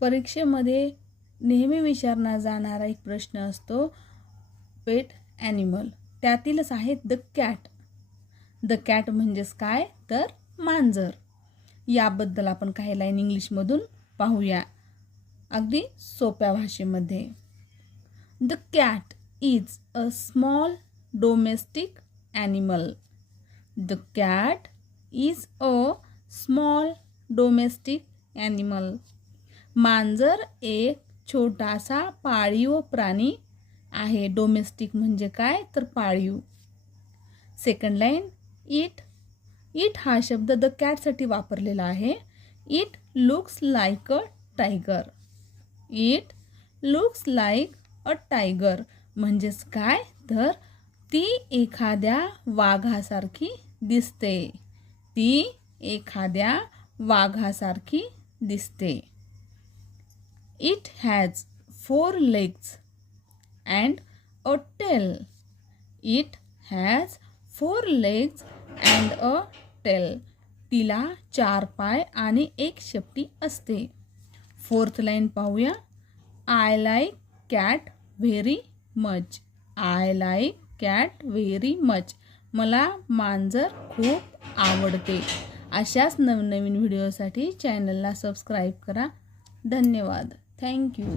परीक्षेमध्ये नेहमी विचारला जाणारा एक प्रश्न असतो पेट ॲनिमल, त्यातीलच आहे द कॅट. द कॅट म्हणजेच काय तर मांजर. याबद्दल आपण काही लाईन इंग्लिशमधून पाहूया अगदी सोप्या भाषेमध्ये. The cat is a small domestic animal. The cat is a small domestic animal. मांजर एक छोटासा पाळीव प्राणी आहे. डोमेस्टिक म्हणजे काय तर पाळीव. Second line, it. इट हा शब्द द कॅटसाठी वापरलेला आहे. It looks like a tiger. It looks like a tiger म्हणजेच काय तर ती एखाद्या वाघासारखी दिसते. ती एखाद्या वाघासारखी दिसते. It has 4 legs and a tail. It has 4 legs and a tail. तिला 4 पाय आणि 1 शेपटी असते. फोर्थ लाईन पाहूया. I like cat very much. I like cat very much. मला मांजर खूप आवडते. अशाच नवनवीन व्हिडिओसाठी चॅनलला सबस्क्राईब करा. धन्यवाद. थँक्यू.